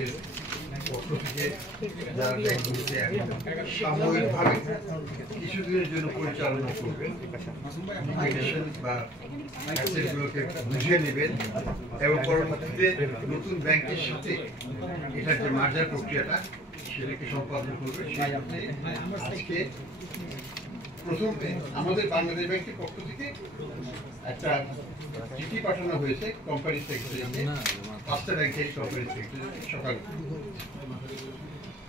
ব্যাংকের পক্ষ থেকে যারা ব্যাংকগুলোকে সাময়িকভাবে কিছুদিনের জন্য পরিচালনা করবেন বা অ্যাসেটগুলোকে বুঝে নেবেন এবং পরবর্তীতে নতুন ব্যাংকের সাথে এটার যে মার্জার প্রক্রিয়াটা সেটাকে সম্পাদন করবে। আজকে প্রথম আমাদের বাংলাদেশ ব্যাংকের পক্ষ থেকে একটা চিঠি পাঠানো হয়েছে কোম্পানি সেক্রেটারিকে, পাঁচটা ব্যাংকের কোম্পানি সেক্রেটারি সকালে,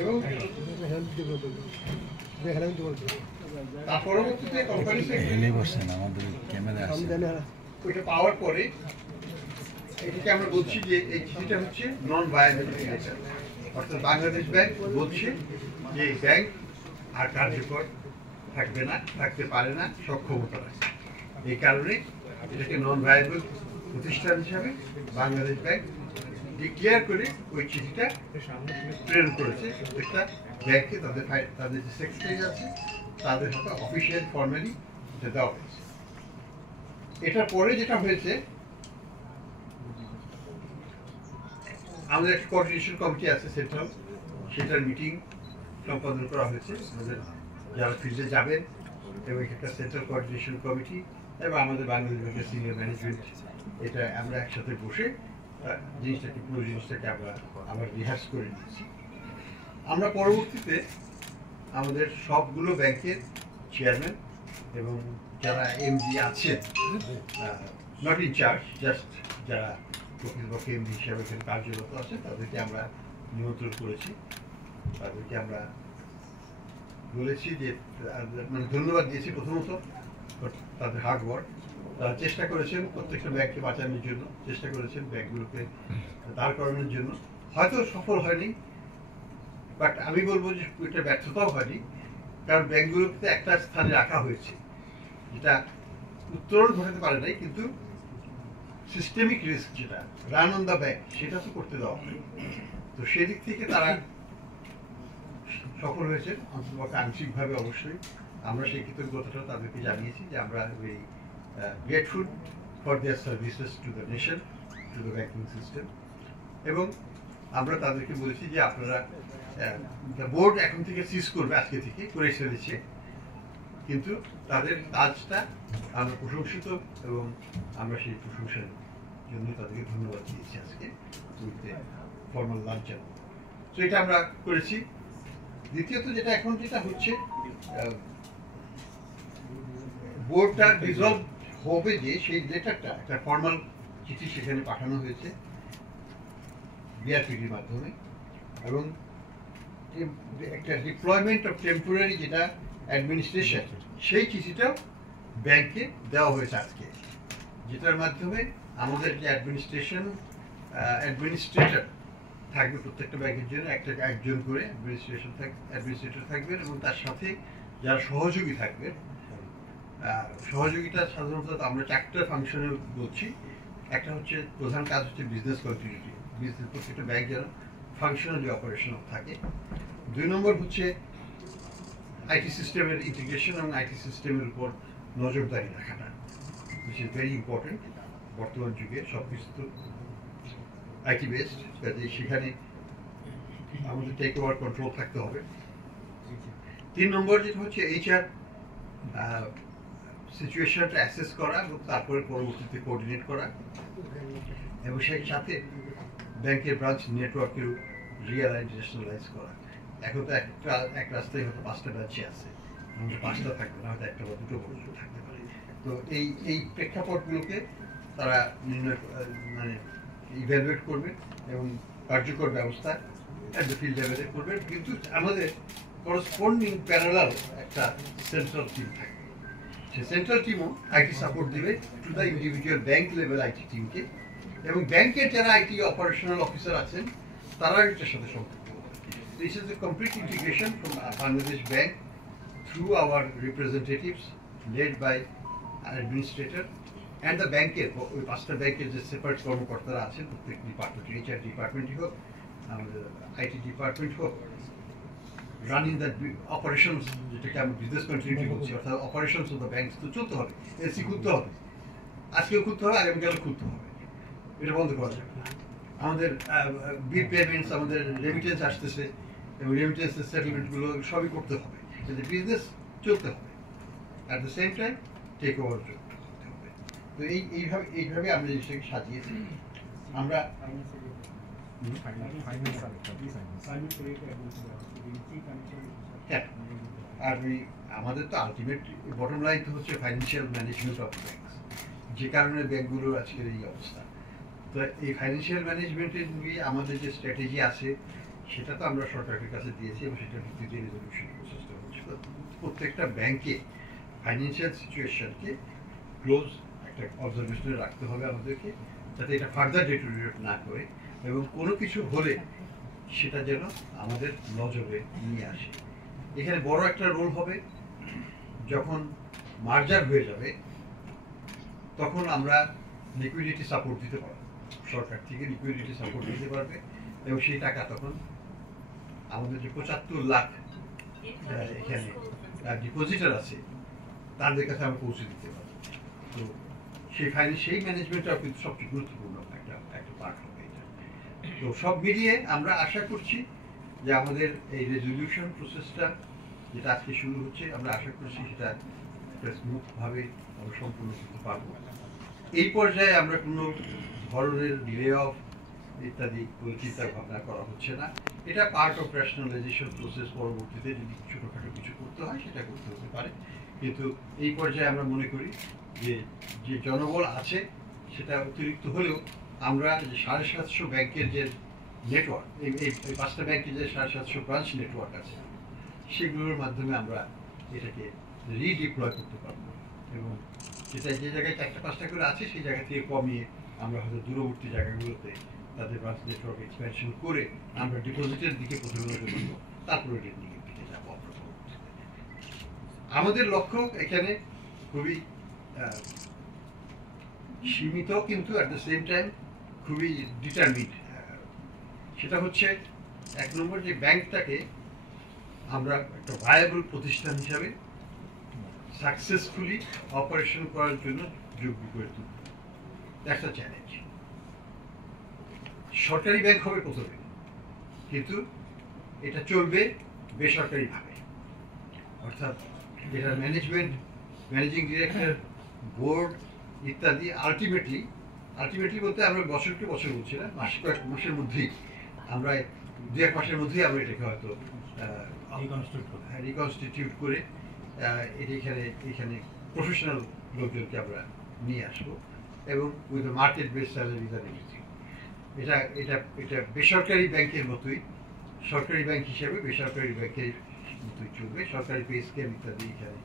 এবং তার পরবর্তীতে কোম্পানি সেক্রেটারি ওইটা পাওয়ার পরে এটাকে আমরা বলছি যে এই চিঠিটা হচ্ছে নন ভায়াবল সিগনেচার, অর্থাৎ বাংলাদেশ ব্যাংক বলছে যে এই ব্যাংক আর কার্যকর থাকবে না, থাকতে পারে না, সক্ষমতা রাখে। এই কারণে এটাকে নন ভায়াবল প্রতিষ্ঠান হিসাবে বাংলাদেশ ব্যাংক ডিক্লেয়ার করে ওই চিঠিটা প্রেরণ করেছে প্রত্যেকটা ব্যাংকে। তাদের যে সেক্রেটারি আছে তাদের হাতে অফিসিয়াল ফর্মালি এটা দেওয়া হয়েছে। এটার পরে যেটা হয়েছে, আমাদের একটা কোঅর্ডিনেশন কমিটি আছে সেন্ট্রাল, সেটার মিটিং সম্পাদন করা হয়েছে। আমাদের যারা ফিল্ডে যাবেন এবং একটা সেন্ট্রাল কোঅর্ডিনেশন কমিটি এবং আমাদের বাংলাদেশ ব্যাংকের সিনিয়র ম্যানেজমেন্ট, এটা আমরা একসাথে বসে পুরো জিনিসটাকে আমরা আবার রিহার্স করে নিয়েছি। আমরা পরবর্তীতে আমাদের সবগুলো ব্যাংকের চেয়ারম্যান এবং যারা এমডি আছেন, নট ইন চার্জ, জাস্ট যারা প্রকৃতপক্ষে এমডি হিসাবে এখানে কার্যরত আছে, তাদেরকে আমরা নিমন্ত্রণ করেছি। তাদেরকে আমরা বলেছি যে মানে ধন্যবাদ দিয়েছি প্রথমত তাদের হার্ড ওয়ার্ক। তারা চেষ্টা করেছেন প্রত্যেকটা ব্যাংককে বাঁচানোর জন্য, চেষ্টা করেছেন ব্যাংকগুলোকে দাঁড় করানোর জন্য। হয়তো সফল হয়নি, বাট আমি বলবো যে এটা ব্যর্থতাও হয়নি, কারণ ব্যাংকগুলোকে একটা স্থানে রাখা হয়েছে যেটা উত্তরণ ঘটাতে পারে নাই, কিন্তু সিস্টেমিক রিস্ক যেটা রান অন দ্য ব্যাংক সেটা তো করতে দেওয়া হয়। তো সেদিক থেকে তারা সফল হয়েছে, অন্ততপক্ষে আংশিকভাবে। অবশ্যই আমরা সেই কৃতজ্ঞতাটা তাদেরকে জানিয়েছি যে আমরা very grateful for their services to the nation, to the banking system. এবং আমরা তাদেরকে বলেছি যে আপনারা বোর্ড এখন থেকে সিজ করবে, আজকে থেকে করে ফেলেছে, কিন্তু তাদের কাজটা আমরা প্রশংসিত এবং আমরা সেই প্রশংসার জন্য তাদেরকে ধন্যবাদ দিয়েছি আজকে ফর্মাল লাঞ্চ। তো এটা আমরা করেছি। দ্বিতীয়ত যেটা এখন যেটা হচ্ছে, বোর্ডটা রিজলভ হবে যে সেই লেটারটা একটা ফর্মাল চিঠি সেখানে পাঠানো হয়েছে বিআরপিটির মাধ্যমে, এবং একটা ডিপ্লয়মেন্ট অফ টেম্পোরারি যেটা অ্যাডমিনিস্ট্রেশন, সেই চিঠিটাও ব্যাংকে দেওয়া হয়েছে আজকে, যেটার মাধ্যমে আমাদের যে অ্যাডমিনিস্ট্রেটর থাকবে প্রত্যেকটা ব্যাংকের জন্য, একজন করে অ্যাডমিনিস্ট্রেটর থাকবেন, এবং তার সাথে যারা সহযোগী থাকবেন। সহযোগিতা সাধারণত আমরা চারটা ফাংশনে বলছি। একটা হচ্ছে প্রধান কাজ হচ্ছে বিজনেস কন্টিনিউটি, বিজনেস প্রত্যেকটা ব্যাংক যেন ফাংশনালি অপারেশনাল থাকে। 2 নম্বর হচ্ছে আইটি সিস্টেমের ইন্টিগ্রেশন এবং আইটি সিস্টেমের উপর নজরদারি রাখাটা, which is very important। বর্তমান যুগে সবকিছু তো আইটি বেসড, কাজে সেখানে আমাদের টেক ওভার কন্ট্রোল থাকতে হবে। 3 নম্বর যেটা হচ্ছে এইচআর সিচুয়েশনটা অ্যাসেস করা এবং তারপরে পরবর্তীতে কোঅর্ডিনেট করা, এবং সেই সাথে ব্যাংকের ব্রাঞ্চ নেটওয়ার্কের রিয়ালাইজেশনালাইজ করা। এখন তো এক রাস্তায় হয়তো 5টা ব্রাঞ্চে আছে, আমাদের 5টা থাকবে না, হয়তো 1টা বা 2টো পর্যন্ত থাকতে পারে। তো এই প্রেক্ষাপটগুলোকে তারা মানে ইভ্যালুয়েট করবে এবং কার্যকর ব্যবস্থা অ্যাট দ্য ফিল্ড লেভেলে করবে। কিন্তু আমাদের করসপন্ডিং প্যারালাল একটা সেন্ট্রাল টিম থাকবে, সেই সেন্ট্রাল টিমও আইটি সাপোর্ট দেবে to the individual bank level IT টিমকে, এবং ব্যাংকের যারা আইটি অপারেশনাল অফিসার আছেন তারা এটার সাথে সম্পৃক্ত। This is a complete integration from Bangladesh Bank through our representatives led by an administrator and the banker, ওই 5টা ব্যাংকের যে সেপারেট কর্মকর্তারা আছেন প্রত্যেক ডিপার্টমেন্ট, এইচআর ডিপার্টমেন্টই হোক, আমাদের আইটি ডিপার্টমেন্ট হোক, রানিং দ্য অপারেশনস, যেটাকে আমরা বিজনেস কন্টিনিউটি বলছি, অর্থাৎ অপারেশনস অফ দ্য ব্যাংক তো চলতে হবে। এসি খুলতে হবে, আজকেও খুলতে হবে, আগামীকালও খুলতে হবে, এটা বন্ধ করা যাবে না। আমাদের বিল পেমেন্টস, আমাদের রেমিটেন্স আসতেছে এবং রেমিটেন্সের সেটেলমেন্টগুলো সবই করতে হবে, যাতে বিজনেস চলতে হবে, at the same time take over করতে হবে। তো এইভাবে আমরা জিনিসটাকে সাজিয়েছি। আমরা হ্যাঁ, আর আমাদের তো আলটিমেট বটম লাইন তো হচ্ছে ফাইন্যান্সিয়াল ম্যানেজমেন্ট অফ ব্যাংকস, যে কারণে ব্যাংকগুলোর আজকের এই অবস্থা। তো এই ফাইন্যান্সিয়াল ম্যানেজমেন্টের নিয়ে আমাদের যে স্ট্র্যাটেজি আছে সেটা তো আমরা সরকারের কাছে দিয়েছি এবং সেটা ভিত্তিতে রেজলিউশন প্রসেসটা হচ্ছিল। প্রত্যেকটা ব্যাংকে ফাইন্যান্সিয়াল সিচুয়েশনকে ক্লোজ একটা অবজারভেশনে রাখতে হবে আমাদেরকে, যাতে এটা ফার্দার ডিটোরিয়েট না করে এবং কোনো কিছু হলে সেটা যেন আমাদের নজরে নিয়ে আসে। এখানে বড় একটা রোল হবে, যখন মার্জার হয়ে যাবে তখন আমরা লিকুইডিটি সাপোর্ট দিতে পারবো, সরকার থেকে লিকুইডিটি সাপোর্ট দিতে পারবে এবং সেই টাকা তখন আমাদের যে 75 লাখ এখানে ডিপোজিটার আছে তাদের কাছে আমরা পৌঁছে দিতে পারবো। তো সেই ম্যানেজমেন্টটাও কিন্তু সবচেয়ে গুরুত্বপূর্ণ একটা পার্ট হবে এটা। তো সব মিলিয়ে আমরা আশা করছি যে আমাদের এই রেজলিউশন প্রসেসটা যেটা আজকে শুরু হচ্ছে, আমরা আশা করছি সেটা স্মুথভাবে আমরা সম্পূর্ণ করতে পারবো। এই পর্যায়ে আমরা কোনো ধরনের ডিলে অফ ইত্যাদি কোনো চিন্তা ভাবনা করা হচ্ছে না। এটা পার্ট অফ রেশনালাইজেশন প্রসেস, পরবর্তীতে যদি ছোটোখাটো কিছু করতে হয় সেটা করতে হতে পারে, কিন্তু এই পর্যায়ে আমরা মনে করি যে জনবল আছে সেটা অতিরিক্ত হলেও আমরা যে 750 ব্যাংকের যে নেটওয়ার্ক, এই 5টা ব্যাংকের যে 750 ব্রাঞ্চ নেটওয়ার্ক আছে সেগুলোর মাধ্যমে আমরা এটাকে রিডিপ্লয় করতে পারবো এবং যেটা যে জায়গায় 4টা-5টা করে আছে সেই জায়গা থেকে কমিয়ে আমরা হয়তো দূরবর্তী জায়গাগুলোতে তাদের ব্রাঞ্চ নেটওয়ার্ক এক্সপ্যানশন করে আমরা ডিপোজিটের দিকে প্রথমে নজর দিব, তারপরে রেন্ডিংয়ের দিকে যাবো। আমাদের লক্ষ্য এখানে খুবই সীমিত কিন্তু অ্যাট দ্য সেম টাইম খুবই ডিটারমিন্ড। সেটা হচ্ছে 1 নম্বর, যে ব্যাংকটাকে আমরা একটা ভায়াবল প্রতিষ্ঠান হিসাবে সাকসেসফুলি অপারেশন করার জন্য যোগ্য করে তুলব। That's a challenge. সরকারি ব্যাংক হবে প্রথমে, কিন্তু এটা চলবে বেসরকারিভাবে, অর্থাৎ যেটা ম্যানেজমেন্ট, ম্যানেজিং ডিরেক্টর, বোর্ড ইত্যাদি আলটিমেটলি বলতে আমরা বছরকে বছর বলছি না, কয়েক মাসের মধ্যেই আমরা 2-1 মাসের মধ্যেই আমরা এটাকে হয়তো রিকনস্টিটিউট করে এখানে প্রফেশনাল লোকজনকে আমরা নিয়ে আসবো এবং with market base salary the everything. এটা বেসরকারি ব্যাংকের মতোই, সরকারি ব্যাংক হিসেবে বেসরকারি ব্যাংকের মতোই চলবে। সরকারি পে স্কেল ইত্যাদি এখানে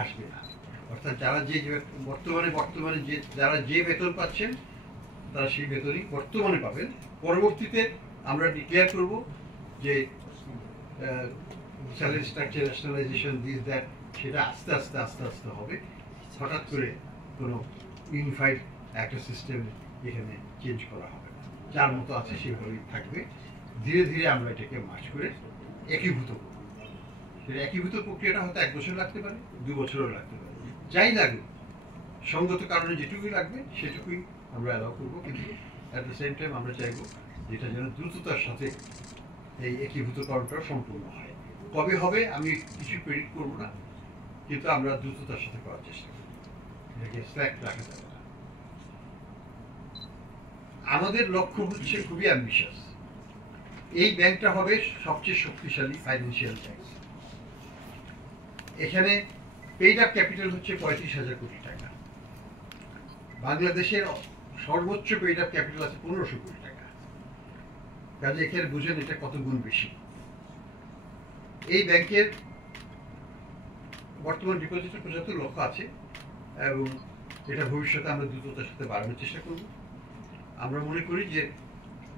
আসবে না, অর্থাৎ যারা বর্তমানে যারা যে বেতন পাচ্ছেন তারা সেই বেতনই বর্তমানে পাবেন। পরবর্তীতে আমরা ডিক্লেয়ার করব যে salary structure nationalisation this that, সেটা আস্তে আস্তে হবে। হঠাৎ করে কোনো ইউনিফাইড একটা সিস্টেম এখানে চেঞ্জ করা হবে না, যার মতো আছে সেভাবেই থাকবে। ধীরে ধীরে আমরা এটাকে মার্চ করে একীভূত করব। সেটা একীভূত প্রক্রিয়াটা হয়তো 1 বছর লাগতে পারে, 2 বছরও লাগতে পারে, যাই লাগুক সঙ্গত কারণে যেটুকুই লাগবে সেটুকুই আমরা অ্যালাউ করবো, কিন্তু অ্যাট দ্য সেম টাইম আমরা চাইবো যেটা যেন দ্রুততার সাথে এই একীভূতকরণটা সম্পূর্ণ হয়। কবে হবে আমি কিছু প্রেডিক্ট করবো না, কিন্তু আমরা দ্রুততার সাথে করার চেষ্টা করব, এটাকে স্ল্যাক রাখা যাবে না। আমাদের লক্ষ্য হচ্ছে খুবই অ্যাম্বিশাস। এই ব্যাংকটা হবে সবচেয়ে শক্তিশালী ফাইন্যান্সিয়াল ব্যাংক। এখানে পেইড আপ ক্যাপিটাল হচ্ছে 35,000 কোটি টাকা। বাংলাদেশের সর্বোচ্চ পেইড আপ ক্যাপিটাল আছে 1500 কোটি টাকা। কাজে এখানে বুঝেন এটা কত গুণ বেশি। এই ব্যাংকের বর্তমান ডিপোজিটের 75 লক্ষ আছে এবং এটা ভবিষ্যতে আমরা দ্রুততার সাথে বাড়ানোর চেষ্টা করব। আমরা মনে করি যে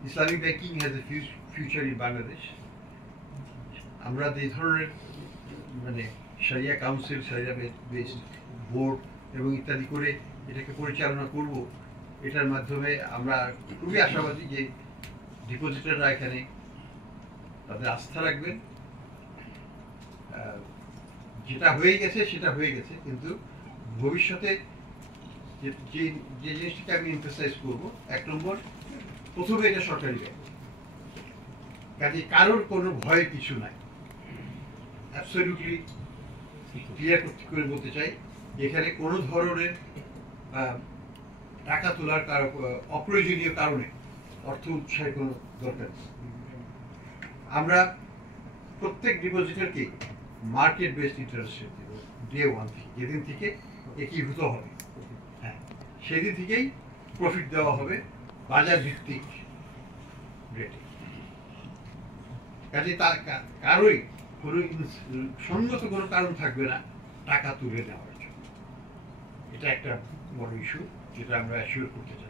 Islamic banking has a future in Bangladesh. আমরা এই ধরনের শরিয়া কাউন্সিল, শরিয়া বেসড বোর্ড এবং ইত্যাদি করে এটাকে পরিচালনা করব। এটার মাধ্যমে আমরা খুবই আশাবাদী যে ডিপোজিটাররা এখানে তাদের আস্থা রাখবেন। যেটা হয়ে গেছে সেটা হয়ে গেছে, কিন্তু ভবিষ্যতে যে জিনিসটাকে আমি এমফাসাইজ করব, 1 নম্বর প্রথমে এটা সরকারি ব্যাংক, কাজে কারোর কোনো ভয় কিছু নাই। অ্যাবসলিউটলি ক্লিয়ার করে বলতে চাই, এখানে কোনো ধরনের টাকা তোলার অপ্রয়োজনীয় কারণে অর্থ উৎসাহের কোনো দরকার নেই। আমরা প্রত্যেক ডিপোজিটারকে মার্কেট বেসড ইন্টারেস্ট রেট দেব ডে ওয়ান থেকে, যেদিন থেকে একীভূত হবে, হ্যাঁ সেদিন থেকেই প্রফিট দেওয়া হবে বাজার ভিত্তিক রেটে। কাজে তার কারোই কোনো সঙ্গত কোনো কারণ থাকবে না টাকা তুলে নেওয়ার জন্য। এটা একটা বড় ইস্যু যেটা আমরা অ্যাসিওর করতে চাই।